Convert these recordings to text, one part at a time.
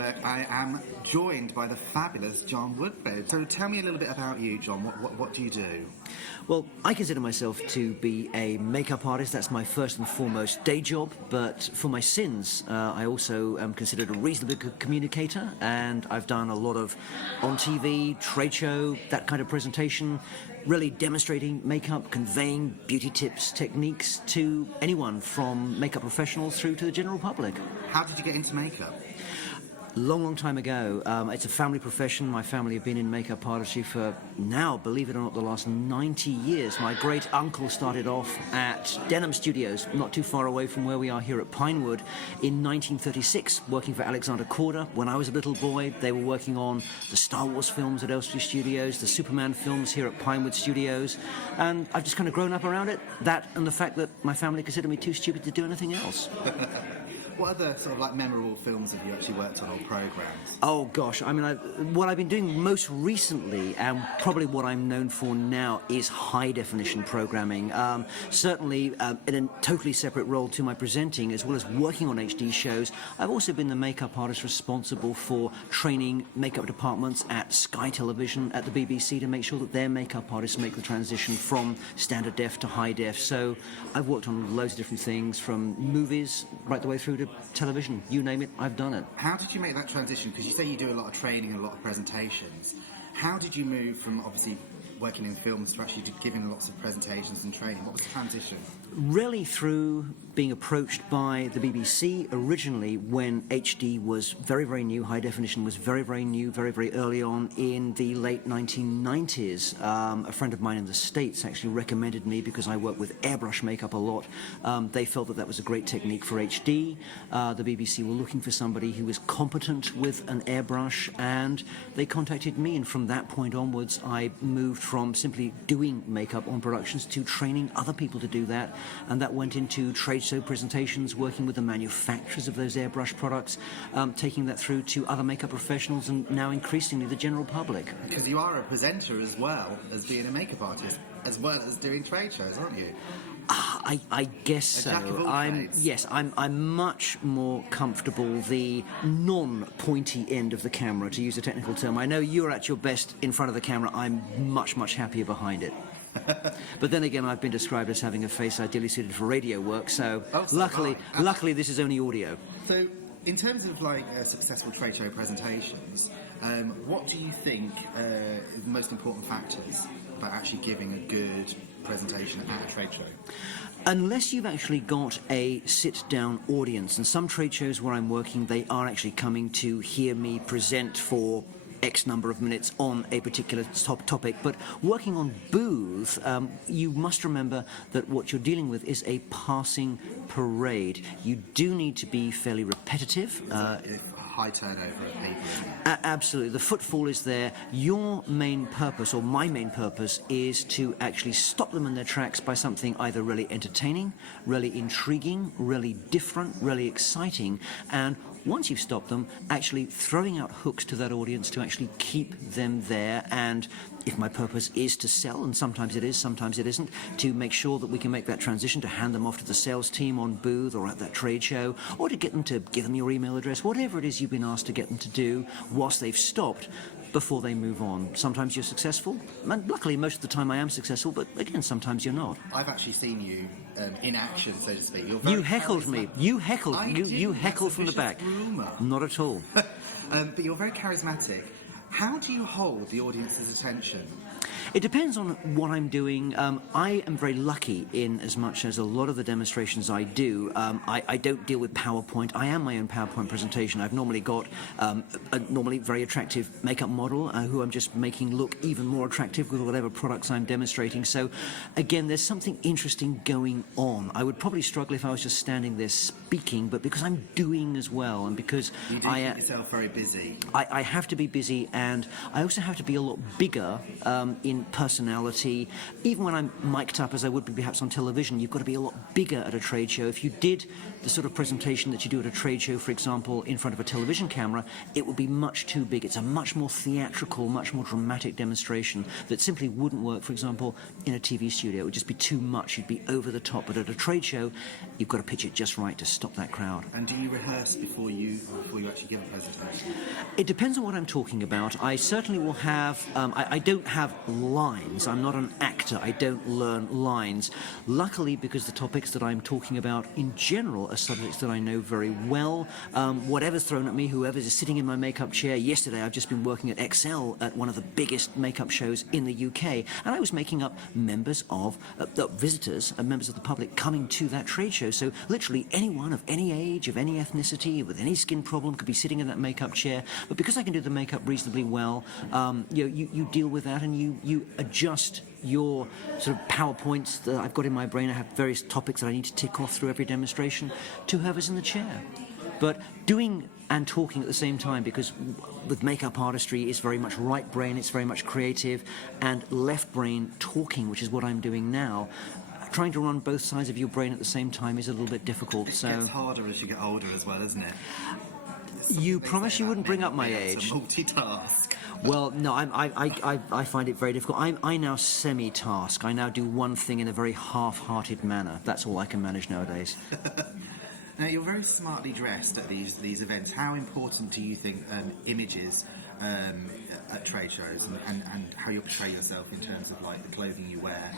where I am joined by the fabulous John Woodbridge. So tell me a little bit about you, John. What do you do? Well, I consider myself to be a makeup artist. That's my first and foremost day job. But for my sins, I also am considered a reasonably good communicator, and I've done a lot of on TV, trade show, that kind of presentation, really demonstrating makeup, conveying beauty tips, techniques to anyone from makeup professionals through to the general public. How did you get into makeup? Long time ago. It's a family profession. My family have been in makeup artistry for now, believe it or not, the last 90 years. My great uncle started off at Denham Studios, not too far away from where we are here at Pinewood, in 1936, working for Alexander Korda. When I was a little boy, they were working on the Star Wars films at Elstree Studios, the Superman films here at Pinewood Studios, and I've just kind of grown up around it. That and the fact that my family considered me too stupid to do anything else. What other sort of like memorable films have you actually worked on or programs? Oh gosh, I mean, what I've been doing most recently, and probably what I'm known for now, is high definition programming. Certainly in a totally separate role to my presenting, as well as working on HD shows. I've also been the makeup artist responsible for training makeup departments at Sky Television, at the BBC, to make sure that their makeup artists make the transition from standard def to high def. So I've worked on loads of different things, from movies right the way through to television. You name it, I've done it. How did you make that transition? Because you say you do a lot of training and a lot of presentations. How did you move from obviously working in films to actually giving lots of presentations and training? What was the transition? Really through being approached by the BBC originally when HD was very, very new, high definition was very, very new, very, very early on in the late 1990s. A friend of mine in the States actually recommended me because I work with airbrush makeup a lot. They felt that that was a great technique for HD. The BBC were looking for somebody who was competent with an airbrush, and they contacted me, and from that point onwards I moved from simply doing makeup on productions to training other people to do that, and that went into trade show presentations, working with the manufacturers of those airbrush products, taking that through to other makeup professionals, and now increasingly the general public. Because you are a presenter as well as being a makeup artist, as well as doing trade shows, aren't you? I guess so. I'm much more comfortable the non-pointy end of the camera, to use a technical term. I know you're at your best in front of the camera. I'm much, much happier behind it. But then again, I've been described as having a face ideally suited for radio work, so luckily this is only audio. So, in terms of like successful trade show presentations, what do you think are the most important factors about actually giving a good presentation at a trade show? Unless you've actually got a sit-down audience, and some trade shows where I'm working, they are actually coming to hear me present for X number of minutes on a particular topic, but working on booth, you must remember that what you're dealing with is a passing parade. You do need to be fairly repetitive. High turnover of people. Absolutely. The footfall is there. Your main purpose, or my main purpose, is to actually stop them in their tracks by something either really entertaining, really intriguing, really different, really exciting, and once you've stopped them, actually throwing out hooks to that audience to actually keep them there. And if my purpose is to sell, and sometimes it is, sometimes it isn't, to make sure that we can make that transition, to hand them off to the sales team on booth or at that trade show, or to get them to give them your email address, whatever it is you've been asked to get them to do whilst they've stopped, before they move on. Sometimes you're successful, and luckily most of the time I am successful, but again, sometimes you're not. I've actually seen you in action, so to speak. You heckled me. You heckled. You heckled from the back. Rumour. Not at all. But you're very charismatic. How do you hold the audience's attention? It depends on what I'm doing. I am very lucky in as much as a lot of the demonstrations I do, I don't deal with PowerPoint. I am my own PowerPoint presentation. I've normally got a normally very attractive makeup model who I'm just making look even more attractive with whatever products I'm demonstrating. So, again, there's something interesting going on. I would probably struggle if I was just standing there speaking, but because I'm doing as well, and because you do keep yourself very busy. I have to be busy, and I also have to be a lot bigger in personality. Even when I'm mic'd up, as I would be perhaps on television, you've got to be a lot bigger at a trade show. If you did the sort of presentation that you do at a trade show, for example, in front of a television camera, it would be much too big. It's a much more theatrical, much more dramatic demonstration that simply wouldn't work, for example, in a TV studio. It would just be too much. You'd be over the top. But at a trade show, you've got to pitch it just right to stop that crowd. And do you rehearse before you actually give a presentation? It depends on what I'm talking about. I certainly will have... I don't have lines. I'm not an actor. I don't learn lines. Luckily, because the topics that I'm talking about in general are subjects that I know very well. Whatever's thrown at me, whoever's sitting in my makeup chair. Yesterday, I've just been working at Excel at one of the biggest makeup shows in the UK, and I was making up members of visitors and members of the public coming to that trade show. So literally anyone of any age, of any ethnicity, with any skin problem could be sitting in that makeup chair. But because I can do the makeup reasonably well, you deal with that and you adjust your sort of PowerPoints that I've got in my brain. I have various topics that I need to tick off through every demonstration to whoever's in the chair. But doing and talking at the same time, because with makeup artistry, it's very much right brain, it's very much creative, and left brain talking, which is what I'm doing now. Trying to run both sides of your brain at the same time is a little bit difficult. It gets harder as you get older as well, isn't it? You promised you wouldn't bring up my age. To multitask. Well, no, I find it very difficult. I now semi-task. I now do one thing in a very half-hearted manner. That's all I can manage nowadays. Now, you're very smartly dressed at these events. How important do you think images at trade shows and how you portray yourself in terms of like the clothing you wear?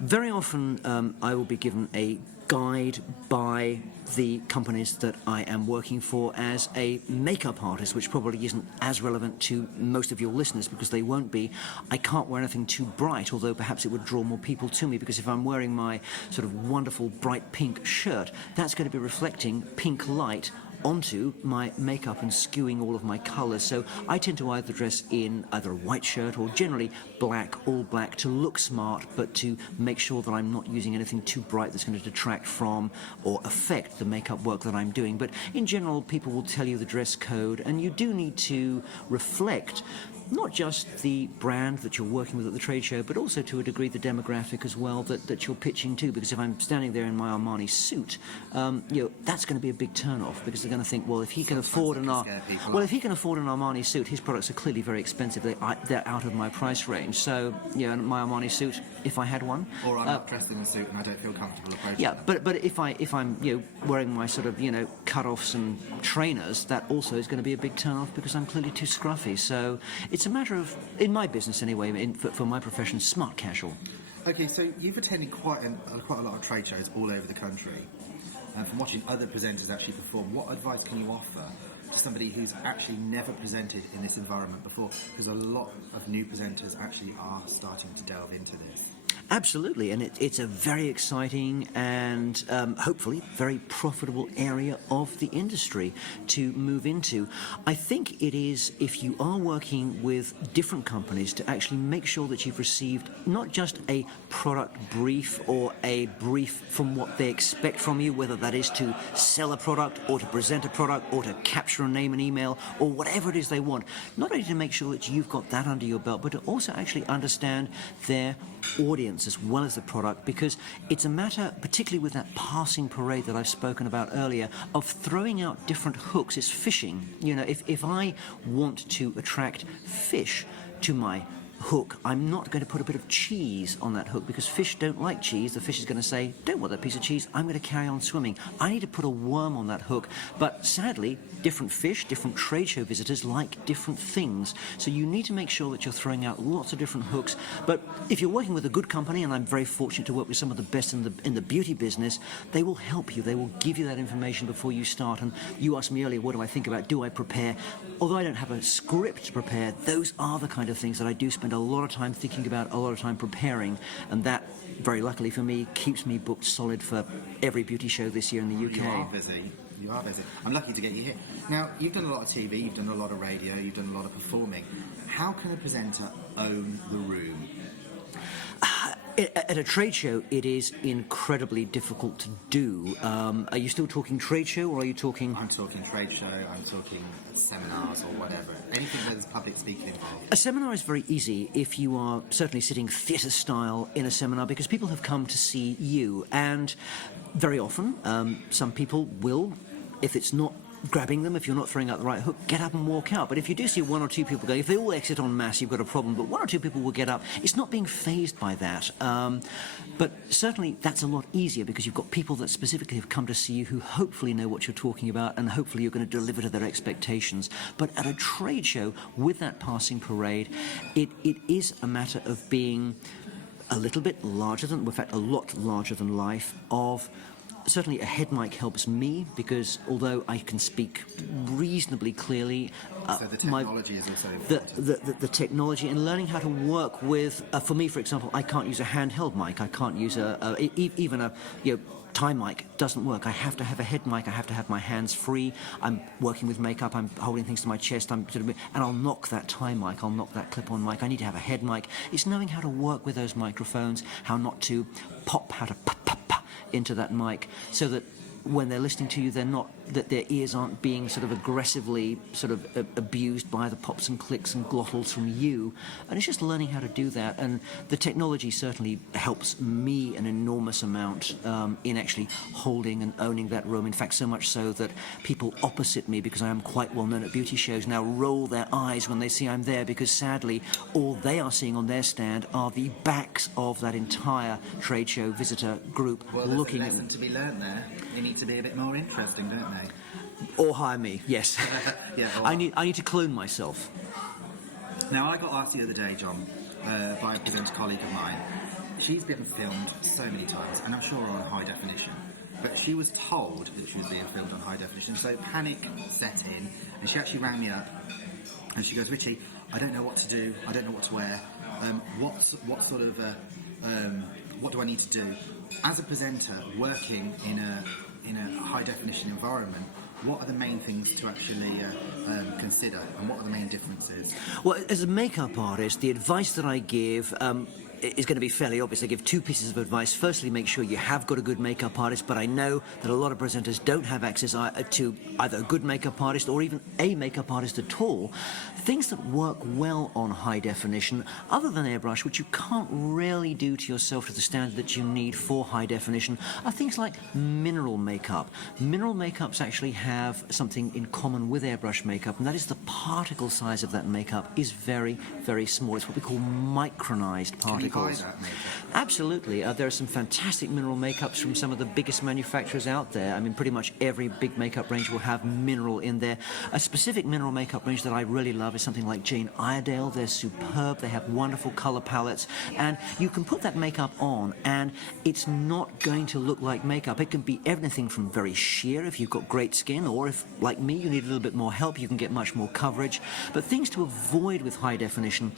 Very often I will be given a guide by the companies that I am working for as a makeup artist, which probably isn't as relevant to most of your listeners because they won't be. I can't wear anything too bright, although perhaps it would draw more people to me, because if I'm wearing my sort of wonderful bright pink shirt, that's going to be reflecting pink light onto my makeup and skewing all of my colours. So I tend to either dress in either a white shirt or generally black, all black, to look smart, but to make sure that I'm not using anything too bright that's going to detract from or affect the makeup work that I'm doing. But in general, people will tell you the dress code, and you do need to reflect not just the brand that you're working with at the trade show, but also to a degree the demographic as well that you're pitching to. Because if I'm standing there in my Armani suit, that's going to be a big turn-off, because they're going to think, well, if he can afford an Armani suit, his products are clearly very expensive. They're out of my price range. So, my Armani suit, if I had one, or I'm not dressed in a suit and I don't feel comfortable approaching. Yeah, but if I'm wearing my sort of cut-offs and trainers, that also is going to be a big turn-off because I'm clearly too scruffy. So it's a matter of, in my business anyway, for my profession, smart casual. Okay, so you've attended quite a lot of trade shows all over the country, and from watching other presenters actually perform, what advice can you offer to somebody who's actually never presented in this environment before? Because a lot of new presenters actually are starting to delve into this. Absolutely, and it's a very exciting and hopefully very profitable area of the industry to move into. I think it is, if you are working with different companies, to actually make sure that you've received not just a product brief or a brief from what they expect from you, whether that is to sell a product or to present a product or to capture a name and email or whatever it is they want. Not only to make sure that you've got that under your belt, but to also actually understand their audience as well as the product, because it's a matter, particularly with that passing parade that I've spoken about earlier, of throwing out different hooks. It's fishing. If I want to attract fish to my hook, I'm not going to put a bit of cheese on that hook, because fish don't like cheese. The fish is going to say, don't want that piece of cheese, I'm going to carry on swimming. I need to put a worm on that hook. But sadly, different fish, different trade show visitors like different things. So you need to make sure that you're throwing out lots of different hooks. But if you're working with a good company, and I'm very fortunate to work with some of the best in the beauty business, they will help you. They will give you that information before you start. And you asked me earlier, what do I think about? Do I prepare? Although I don't have a script to prepare, those are the kind of things that I do spend a lot of time thinking about, a lot of time preparing, and that, very luckily for me, keeps me booked solid for every beauty show this year in the UK. You are busy. I'm lucky to get you here. Now, you've done a lot of TV, you've done a lot of radio, you've done a lot of performing. How can a presenter own the room? At a trade show, it is incredibly difficult to do. Are you still talking trade show, or are you talking... I'm talking trade show, I'm talking seminars or whatever. Anything where there's public speaking involved. A seminar is very easy if you are certainly sitting theatre style in a seminar, because people have come to see you, and very often some people will, if it's not grabbing them, if you're not throwing out the right hook, get up and walk out. But if you do see one or two people going, if they all exit en masse, you've got a problem, but one or two people will get up. It's not being fazed by that. But certainly that's a lot easier, because you've got people that specifically have come to see you who hopefully know what you're talking about, and hopefully you're going to deliver to their expectations. But at a trade show, with that passing parade, it is a matter of being a little bit larger than, in fact, a lot larger than life, of... Certainly a head mic helps me, because although I can speak reasonably clearly... so the technology is also important. The technology and learning how to work with... for me, for example, I can't use a handheld mic. I can't use even a... tie mic doesn't work. I have to have a head mic. I have to have my hands free. I'm working with makeup. I'm holding things to my chest. And I'll knock that tie mic. I'll knock that clip-on mic. I need to have a head mic. It's knowing how to work with those microphones, how not to pop, how to pop into that mic, so that when they're listening to you, they're not, that their ears aren't being sort of aggressively sort of abused by the pops and clicks and glottals from you. And it's just learning how to do that. And the technology certainly helps me an enormous amount in actually holding and owning that room. In fact, so much so that people opposite me, because I am quite well known at beauty shows, now roll their eyes when they see I'm there, because sadly all they are seeing on their stand are the backs of that entire trade show visitor group. Well, looking there's a lesson to be learned there. They need to be a bit more interesting, don't they? Or hire me, yes. Yeah, I need to clone myself. Now, I got asked the other day, John, by a presenter colleague of mine. She's been filmed so many times, and I'm sure on high definition, but she was told that she was being filmed on high definition, so panic set in, and she actually rang me up, and she goes, Richie, I don't know what to do, I don't know what to wear, what do I need to do? As a presenter working in a high definition environment, what are the main things to actually consider, and what are the main differences? Well, as a makeup artist, the advice that I give is going to be fairly obvious. I give two pieces of advice. Firstly, make sure you have got a good makeup artist, but I know that a lot of presenters don't have access to either a good makeup artist or even a makeup artist at all. Things that work well on high definition, other than airbrush, which you can't really do to yourself to the standard that you need for high definition, are things like mineral makeup. Mineral makeups actually have something in common with airbrush makeup, and that is the particle size of that makeup is very, very small. It's what we call micronized particles. Can you buy that makeup? Absolutely. There are some fantastic mineral makeups from some of the biggest manufacturers out there. I mean, pretty much every big makeup range will have mineral in there. A specific mineral makeup range that I really love is something like Jane Iredale. They're superb. They have wonderful color palettes, and you can put that makeup on and it's not going to look like makeup. It can be anything from very sheer if you've got great skin, or if, like me, you need a little bit more help, you can get much more coverage. But things to avoid with high definition: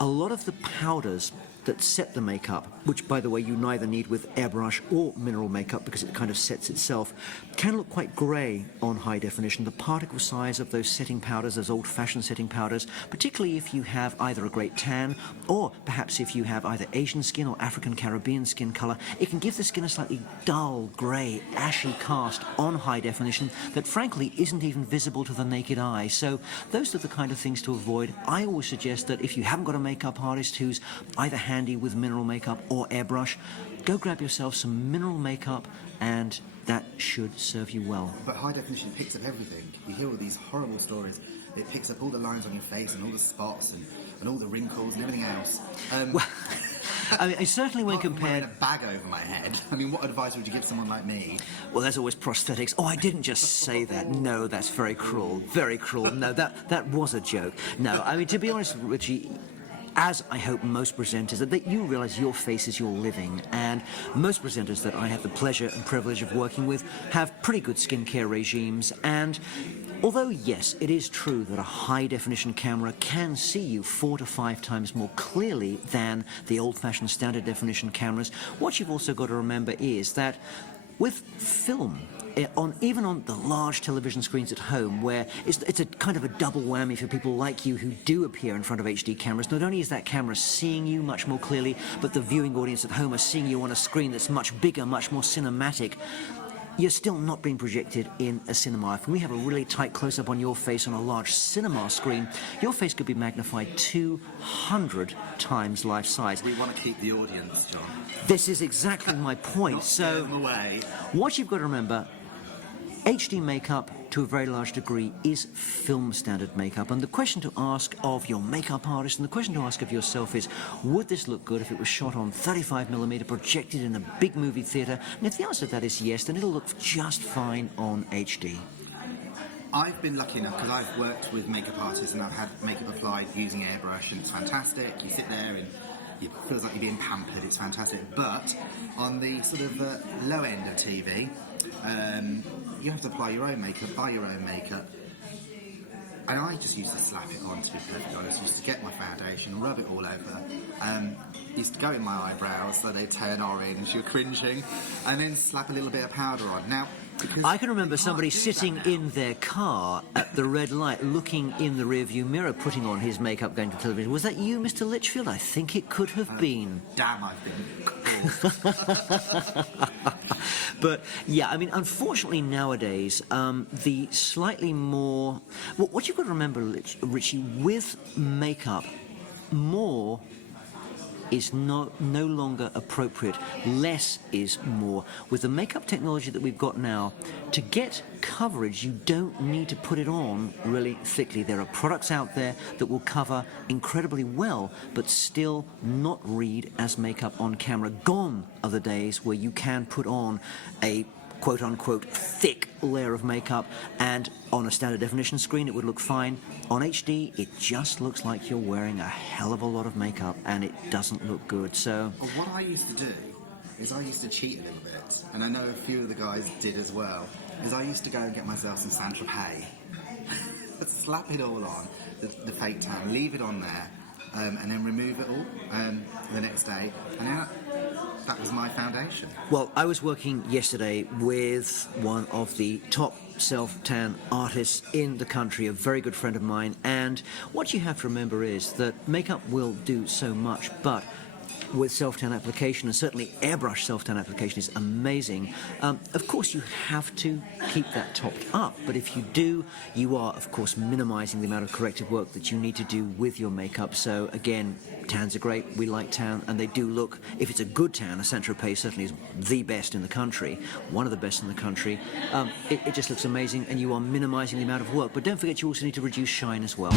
a lot of the powders that set the makeup, which, by the way, you neither need with airbrush or mineral makeup because it kind of sets itself, can look quite grey on high definition. The particle size of those setting powders, those old-fashioned setting powders, particularly if you have either a great tan or perhaps if you have either Asian skin or African Caribbean skin colour, it can give the skin a slightly dull, grey, ashy cast on high definition that frankly isn't even visible to the naked eye. So those are the kind of things to avoid. I always suggest that if you haven't got a makeup artist who's either handy with mineral makeup or airbrush, go grab yourself some mineral makeup, and that should serve you well. But high definition picks up everything. You hear all these horrible stories. It picks up all the lines on your face and all the spots and all the wrinkles and everything else. Well, I mean, certainly when compared... a bag over my head. I mean, what advice would you give someone like me? Well, there's always prosthetics. Oh, I didn't just say that. No, that's very cruel. Very cruel. No, that was a joke. No, I mean, to be honest, Richie, as I hope most presenters, that you realise your face is your living, and most presenters that I have the pleasure and privilege of working with have pretty good skincare regimes. And although, yes, it is true that a high-definition camera can see you 4 to 5 times more clearly than the old-fashioned standard definition cameras, what you've also got to remember is that with film, even on the large television screens at home, where it's a kind of a double whammy for people like you who do appear in front of HD cameras. Not only is that camera seeing you much more clearly, but the viewing audience at home are seeing you on a screen that's much bigger, much more cinematic. You're still not being projected in a cinema. If we have a really tight close-up on your face on a large cinema screen, your face could be magnified 200 times life size. We want to keep the audience, John. This is exactly my point. Not So, them away. what you've got to remember, HD makeup, to a very large degree, is film standard makeup. And the question to ask of your makeup artist and the question to ask of yourself is, would this look good if it was shot on 35mm, projected in a big movie theatre? And if the answer to that is yes, then it'll look just fine on HD. I've been lucky enough because I've worked with makeup artists and I've had makeup applied using airbrush, and it's fantastic. You sit there and it feels like you're being pampered. It's fantastic. But on the sort of low end of TV, you have to apply your own makeup, buy your own makeup. And I just used to slap it on, to be perfectly honest. Used to get my foundation, rub it all over. Used to go in my eyebrows so they turn orange, you're cringing, and then slap a little bit of powder on. Now, I can remember somebody sitting in their car at the red light, looking in the rearview mirror, putting on his makeup, going to television. Was that you, Mr. Litchfield? I think it could have been. Damn, I've been called. But, yeah, I mean, unfortunately nowadays, the slightly more... What you've got to remember, Richie, with makeup, more is no longer appropriate. Less is more. With the makeup technology that we've got now, to get coverage, you don't need to put it on really thickly. There are products out there that will cover incredibly well, but still not read as makeup on camera. Gone are the days where you can put on a quote-unquote thick layer of makeup, and on a standard definition screen it would look fine. On HD, it just looks like you're wearing a hell of a lot of makeup, and it doesn't look good. So Well, what I used to do is I used to cheat a little bit, and I know a few of the guys did as well, is I used to go and get myself some Saint-Tropez, slap it all on, the fake tan, leave it on there, and then remove it all the next day, and then that was my foundation. Well, I was working yesterday with one of the top self-tan artists in the country, a very good friend of mine, and what you have to remember is that makeup will do so much, but with self-tan application, and certainly airbrush self-tan application is amazing. Of course, you have to keep that topped up, but if you do, you are, of course, minimising the amount of corrective work that you need to do with your makeup. So, again, tans are great. We like tan, and they do look, if it's a good tan, a Saint-Tropez certainly is the best in the country, one of the best in the country. It just looks amazing, and you are minimising the amount of work. But don't forget, you also need to reduce shine as well.